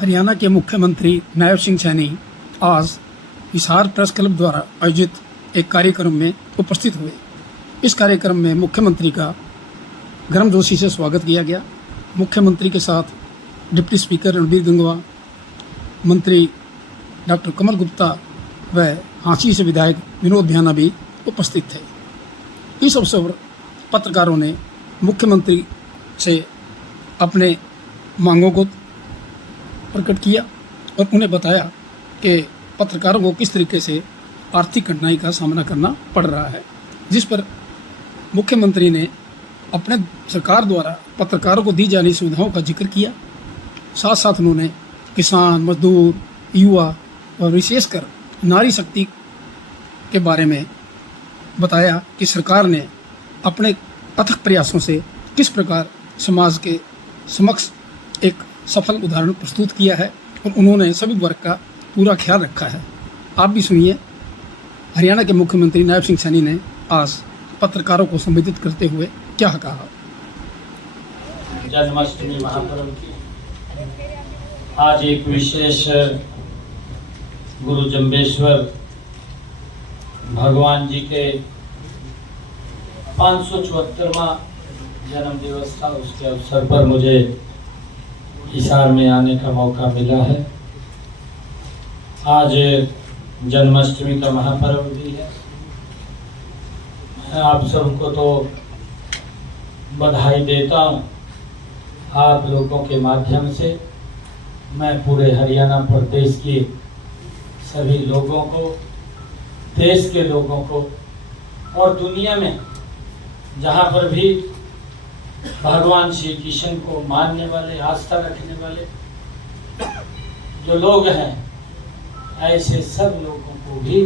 हरियाणा के मुख्यमंत्री नायब सिंह सैनी आज हिसार प्रेस क्लब द्वारा आयोजित एक कार्यक्रम में उपस्थित हुए। इस कार्यक्रम में मुख्यमंत्री का गर्मजोशी से स्वागत किया गया। मुख्यमंत्री के साथ डिप्टी स्पीकर रणबीर गंगवा, मंत्री डॉक्टर कमल गुप्ता व हांसी से विधायक विनोद भियाना भी उपस्थित थे। इस अवसर पर पत्रकारों ने मुख्यमंत्री से अपने मांगों को प्रकट किया और उन्हें बताया कि पत्रकारों को किस तरीके से आर्थिक कठिनाई का सामना करना पड़ रहा है, जिस पर मुख्यमंत्री ने अपने सरकार द्वारा पत्रकारों को दी जाने सुविधाओं का जिक्र किया। साथ साथ उन्होंने किसान, मजदूर, युवा और विशेषकर नारी शक्ति के बारे में बताया कि सरकार ने अपने अथक प्रयासों से किस प्रकार समाज के समक्ष एक सफल उदाहरण प्रस्तुत किया है और उन्होंने सभी वर्ग का पूरा ख्याल रखा है। आप भी सुनिए हरियाणा के मुख्यमंत्री नायब सिंह सैनी ने आज पत्रकारों को संबोधित करते हुए क्या कहा। जन्माष्टमी महापर्व की आज एक विशेष गुरु जम्बेश्वर भगवान जी के 574वां जन्म दिवस था। उसके अवसर पर मुझे हिसार में आने का मौका मिला है। आज जन्माष्टमी का महापर्व भी है। मैं आप सबको तो बधाई देता हूँ। आप लोगों के माध्यम से मैं पूरे हरियाणा प्रदेश के सभी लोगों को, देश के लोगों को और दुनिया में जहाँ पर भी भगवान श्री कृष्ण को मानने वाले, आस्था रखने वाले जो लोग हैं, ऐसे सब लोगों को भी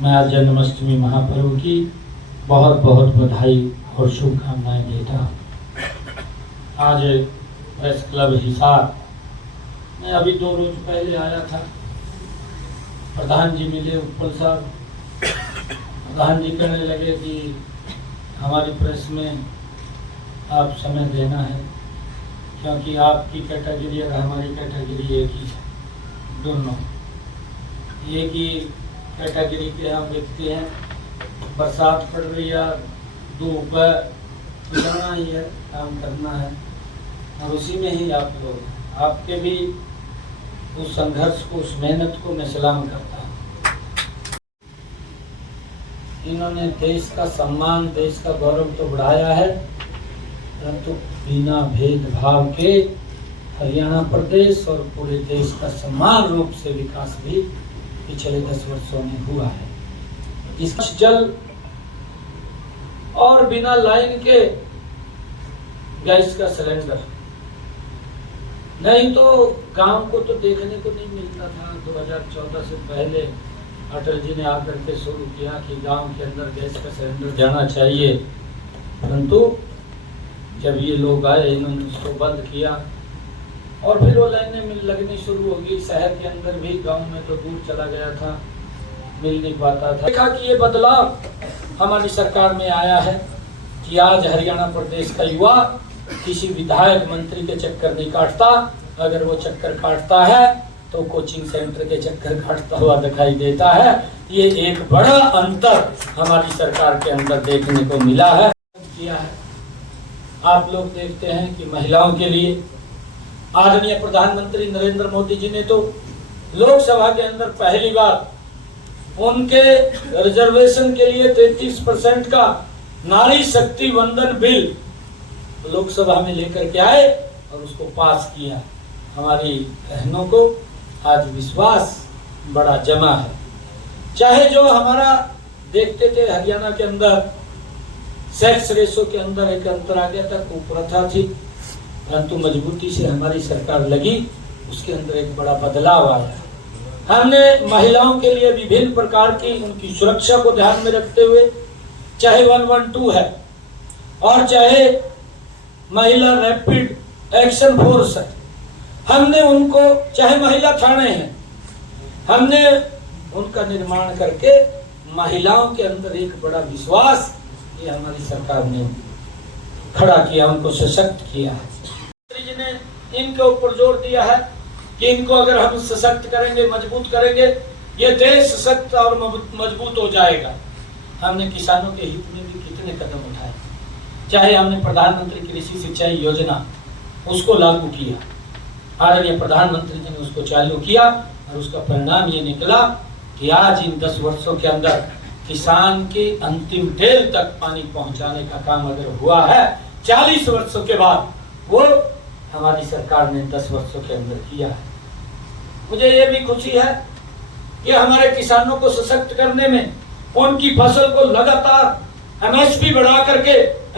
मैं आज जन्माष्टमी महापर्व की बहुत बहुत बधाई और शुभकामनाएं देता हूँ। आज प्रेस क्लब हिसार मैं अभी 2 रोज पहले आया था। प्रधान जी मिले, उत्पल साहब। प्रधान जी कहने लगे कि हमारी प्रेस में आप समय देना है, क्योंकि आपकी कैटेगरी और हमारी कैटेगरी एक ही है। दोनों एक ही कैटेगरी के हम व्यक्ति हैं। बरसात पड़ रही है, धूप है, जाना ही है, काम करना है और उसी में ही आप लोग, आपके भी उस संघर्ष को, उस मेहनत को मैं सलाम करता हूँ। इन्होंने देश का सम्मान, देश का गौरव तो बढ़ाया है, परंतु बिना भेदभाव के हरियाणा प्रदेश और पूरे देश का समान रूप से विकास भी पिछले 10 वर्षों में हुआ है। इसका जल और बिना लाइन के गैस का सिलेंडर, नहीं तो गांव को तो देखने को नहीं मिलता था। 2014 से पहले अटल जी ने आकर के शुरू किया कि गांव के अंदर गैस का सिलेंडर जाना चाहिए, परंतु जब ये लोग आए इन्होंने उसको बंद किया और फिर वो लाइनें लगनी शुरू हो गई। शहर के अंदर भी, गांव में तो दूर चला गया था, मिल नहीं पाता था। देखा कि ये बदलाव हमारी सरकार में आया है कि आज हरियाणा प्रदेश का युवा किसी विधायक, मंत्री के चक्कर नहीं काटता। अगर वो चक्कर काटता है तो कोचिंग सेंटर के चक्कर काटता हुआ दिखाई देता है। ये एक बड़ा अंतर हमारी सरकार के अंदर देखने को मिला है, किया है। आप लोग देखते हैं कि महिलाओं के लिए आदरणीय प्रधानमंत्री नरेंद्र मोदी जी ने तो लोकसभा के अंदर पहली बार उनके रिजर्वेशन के लिए 33% का नारी शक्ति वंदन बिल लोकसभा में लेकर के आए और उसको पास किया। हमारी बहनों को आज विश्वास बड़ा जमा है। चाहे जो हमारा देखते थे हरियाणा के अंदर सेक्स रेशो के अंदर एक अंतर आ गया था, कुप्रथा थी, परंतु मजबूती से हमारी सरकार लगी, उसके अंदर एक बड़ा बदलाव आया। हमने महिलाओं के लिए विभिन्न प्रकार की उनकी सुरक्षा को ध्यान में रखते हुए, चाहे 112 है और चाहे महिला रैपिड एक्शन फोर्स है, हमने उनको, चाहे महिला थाने हैं, हमने उनका निर्माण करके महिलाओं के अंदर एक बड़ा विश्वास ये हमारी सरकार ने खड़ा किया, उनको सशक्त किया। जी ने इनके ऊपर जोर दिया है कि इनको अगर हम सशक्त करेंगे, मजबूत करेंगे, ये देश सशक्त और मजबूत हो जाएगा। हमने किसानों के हित में भी कितने कदम उठाए, चाहे हमने प्रधानमंत्री कृषि सिंचाई योजना उसको लागू किया, आदरणीय प्रधानमंत्री जी ने उसको चालू किया और उसका परिणाम ये निकला कि आज इन 10 वर्षों के अंदर किसान के अंतिम ढेल तक पानी पहुंचाने का काम अगर हुआ है 40 वर्षों के बाद, वो हमारी सरकार ने 10 वर्षों के अंदर किया है। मुझे ये भी खुशी है कि हमारे किसानों को सशक्त करने में, उनकी फसल को लगातार एमएसपी बढ़ा करके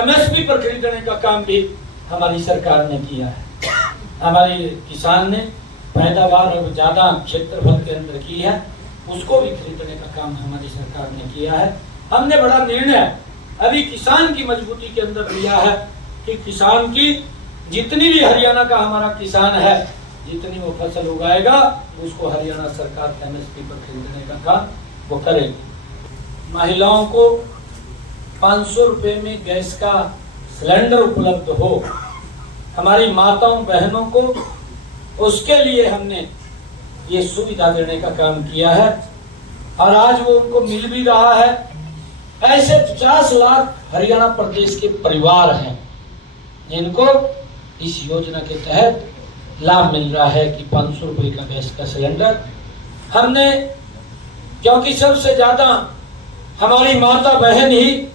एमएसपी पर खरीदने का काम भी हमारी सरकार ने किया है। हमारे किसान ने पैदावार अब ज्यादा क्षेत्रफल के अंदर की है, उसको भी खरीदने का काम हमारी सरकार ने किया है। हमने बड़ा निर्णय अभी किसान की मजबूती के अंदर लिया है कि किसान की जितनी भी हरियाणा का हमारा किसान है, जितनी वो फसल उगाएगा उसको हरियाणा सरकार एमएसपी पर खरीदने का काम वो करेगी। महिलाओं को 500 रुपए में गैस का सिलेंडर उपलब्ध हो, हमारी माताओं बहनों को उसके लिए हमने ये सुविधा देने का काम किया है और आज वो उनको मिल भी रहा है। ऐसे 50 लाख हरियाणा प्रदेश के परिवार हैं जिनको इस योजना के तहत लाभ मिल रहा है कि 500 रुपए का गैस का सिलेंडर हमने, क्योंकि सबसे ज्यादा हमारी माता बहन ही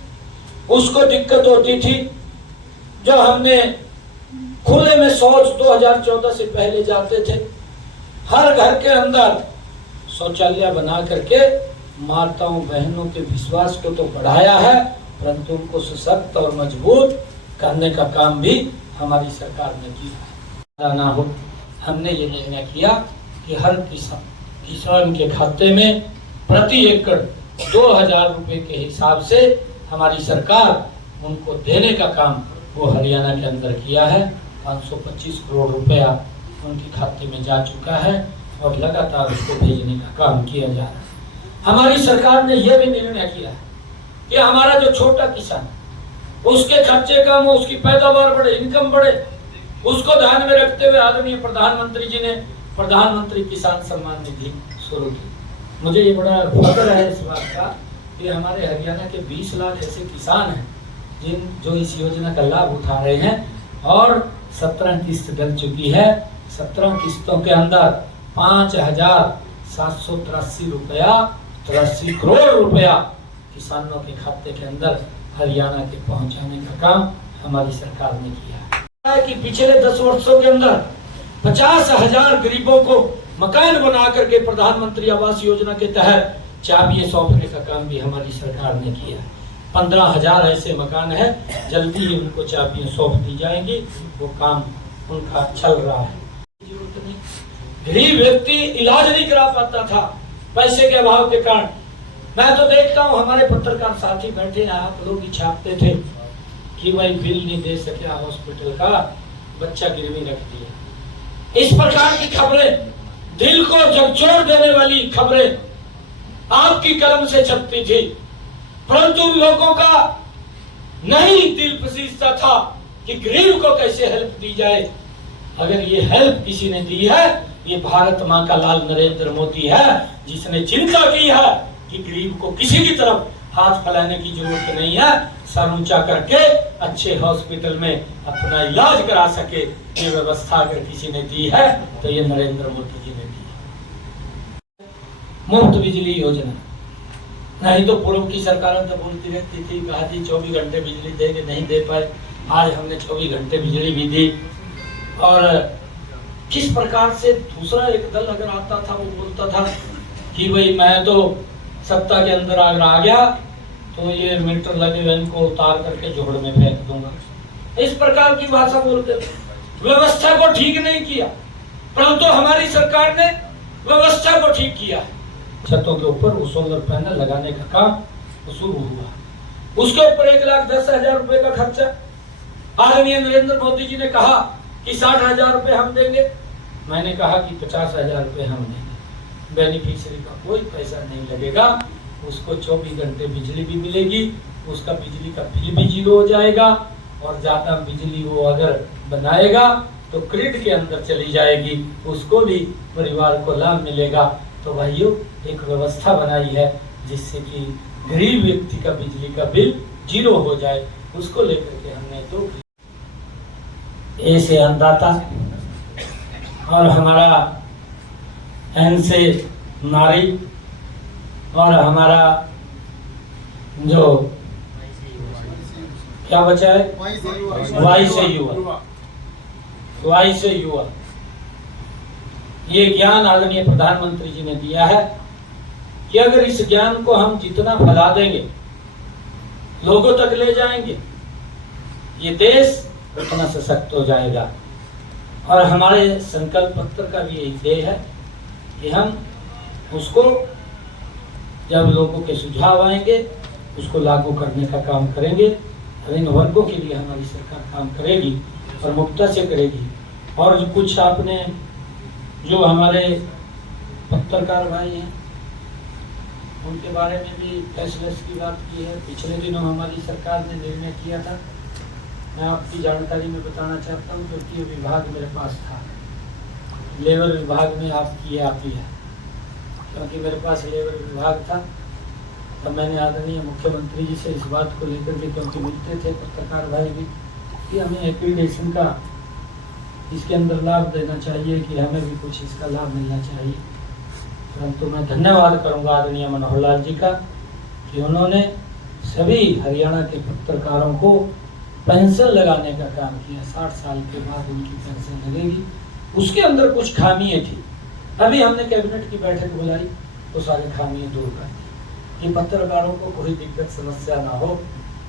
उसको दिक्कत होती थी, जो हमने खुले में शौच 2014 से पहले जाते थे, हर घर के अंदर शौचालय बना करके माताओं बहनों के विश्वास को तो बढ़ाया है, परंतु उनको सशक्त और मजबूत करने का काम भी हमारी सरकार ने किया है। ना हो, हमने ये निर्णय किया कि हर किसान के खाते में प्रति एकड़ 2000 रुपए के हिसाब से हमारी सरकार उनको देने का काम वो हरियाणा के अंदर किया है। 525 करोड़ रुपया उनके खाते में जा चुका है और लगातार उसको भेजने का काम किया जा रहा है। हमारी सरकार ने यह भी निर्णय किया है कि हमारा जो छोटा किसान, उसके खर्चे कम हो, उसकी पैदावार बढ़े, इनकम बढ़े, उसको ध्यान में रखते हुए आदरणीय प्रधानमंत्री जी ने प्रधानमंत्री किसान सम्मान निधि शुरू की। मुझे ये बड़ा फख्र है इस बात का कि हमारे हरियाणा के 20 लाख ऐसे किसान हैं जो इस योजना का लाभ उठा रहे हैं और 17 किस्त डल चुकी है। 17 किस्तों के अंदर 5,783 रुपया 83 करोड़ रुपया किसानों के खाते के अंदर हरियाणा के पहुंचाने का काम हमारी सरकार ने किया है कि पिछले 10 वर्षों के अंदर 50,000 गरीबों को मकान बना करके प्रधानमंत्री आवास योजना के तहत चाबियां सौंपने का काम भी हमारी सरकार ने किया है। 15,000 ऐसे मकान है, जल्दी ही उनको चाबियां सौंप दी जाएंगी, वो काम उनका चल रहा है। जरूरत नहीं, गरीब व्यक्ति इलाज नहीं करा पाता था पैसे के अभाव के कारण। मैं तो देखता हूँ हमारे पत्रकार साथी बैठे हैं, आप लोग ही छापते थे कि भाई बिल नहीं दे सके हॉस्पिटल का, बच्चा गिरवी रख दिया। इस प्रकार की खबरें, दिल को झकझोर देने वाली खबरें आपकी कलम से छपती थी, परंतु लोगों का नहीं दिल पसीजता था कि गरीब को कैसे हेल्प दी जाए। अगर ये हेल्प किसी ने दी है, ये भारत माँ का लाल नरेंद्र मोदी है, जिसने चिंता की है कि गरीब को किसी की तरफ हाथ फैलाने की जरूरत नहीं है, सर ऊंचा करके अच्छे हॉस्पिटल में अपना इलाज करा सके। ये व्यवस्था अगर किसी ने दी है तो ये नरेंद्र मोदी जी ने दी है। मुफ्त बिजली योजना, नहीं तो पूर्व की सरकारों तो बोलती रहती थी, कहा जी 24 घंटे बिजली देंगे, नहीं दे पाए। आज हमने 24 घंटे बिजली भी दी। और किस प्रकार से दूसरा एक दल अगर आता था वो बोलता था कि भाई मैं तो सत्ता के अंदर अगर आ गया तो ये मीटर लगे हुए इनको उतार करके जोड़ में फेंक दूंगा। इस प्रकार की भाषा बोलते थे। व्यवस्था को ठीक नहीं किया, परंतु हमारी सरकार ने व्यवस्था को ठीक किया। छतों के ऊपर वो सोलर पैनल लगाने का काम शुरू हुआ। उसके ऊपर 1,10,000 रुपए का खर्चा। आदरणीय नरेंद्र मोदी जी ने कहा कि 60,000 रुपए हम देंगे, मैंने कहा कि 50,000 रुपए हम देंगे। बेनिफिशियरी का कोई पैसा नहीं लगेगा, उसको 24 घंटे बिजली भी मिलेगी, उसका बिजली का बिल भी 0 हो जाएगा और ज्यादा बिजली वो अगर बनाएगा तो क्रिड के अंदर चली जाएगी, उसको भी परिवार को लाभ मिलेगा। तो भाइयों, एक व्यवस्था बनाई है जिससे कि गरीब व्यक्ति का बिजली का बिल 0 हो जाए, उसको लेकर के हमने तो ए से अन्नदाता और हमारा एन से नारी और हमारा जो क्या बचा है वाई से युवा, वाई से युवा, ये ज्ञान आदरणीय प्रधानमंत्री जी ने दिया है कि अगर इस ज्ञान को हम जितना फैला देंगे, लोगों तक ले जाएंगे, ये देश उतना सशक्त हो जाएगा। और हमारे संकल्प पत्र का भी यही ध्येय है कि हम उसको जब लोगों के सुझाव आएंगे उसको लागू करने का काम करेंगे। और इन वर्गों के लिए हमारी सरकार काम करेगी, प्रमुखता से करेगी। और जो कुछ आपने जो हमारे पत्रकार भाई हैं उनके बारे में भी कैशलेस की बात की है। पिछले दिनों हमारी सरकार ने निर्णय किया था, मैं आपकी जानकारी में बताना चाहता हूँ, क्योंकि विभाग मेरे पास था, लेबर विभाग में आपकी आती है, क्योंकि मेरे पास लेबर विभाग था। तो मैंने आदरणीय मुख्यमंत्री जी से इस बात को लेकर के, क्योंकि मिलते थे पत्रकार भाई भी, कि हमें एक्रीडेशन का इसके अंदर लाभ देना चाहिए, कि हमें भी कुछ इसका लाभ मिलना चाहिए। परंतु मैं धन्यवाद करूंगा आदरणीय मनोहर लाल जी का कि उन्होंने सभी हरियाणा के पत्रकारों को पेंशन लगाने का काम किया। 60 साल के बाद उनकी पेंशन लगेगी। उसके अंदर कुछ खामियां थी, अभी हमने कैबिनेट की बैठक बुलाई तो सारी खामियां दूर कर दी कि पत्रकारों को कोई दिक्कत समस्या ना हो,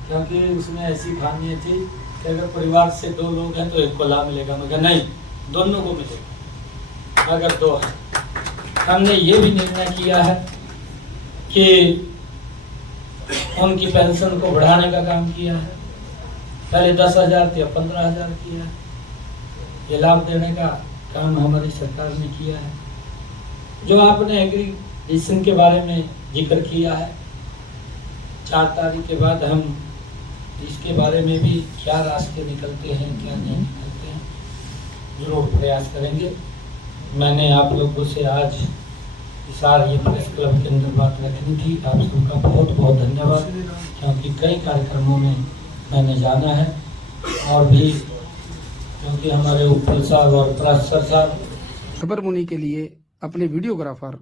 क्योंकि उसमें ऐसी खामियां थी कि अगर परिवार से 2 लोग हैं तो एक को लाभ मिलेगा, मगर नहीं, दोनों को मिलेगा अगर 2 हैं। हमने ये भी निर्णय किया है कि उनकी पेंशन को बढ़ाने का काम किया है। पहले 10,000 थे, 15,000 किया है। ये लाभ देने का काम हमारी सरकार ने किया है। जो आपने एग्रीडेशन के बारे में जिक्र किया है, 4 तारीख के बाद हम इसके बारे में भी क्या रास्ते निकलते हैं क्या नहीं निकलते हैं, जरूर प्रयास करेंगे। मैंने आप लोगों से आज हिसार ये प्रेस क्लब के अंदर बात रखनी थी। आप सबका बहुत बहुत धन्यवाद, क्योंकि कई कार्यक्रमों में मैंने जाना है, और भी क्योंकि हमारे उपल साहब और प्रासर साहब। खबर मुनि के लिए अपने वीडियोग्राफर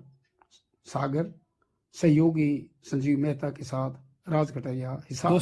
सागर, सहयोगी संजीव मेहता के साथ राज कटैया हिसार।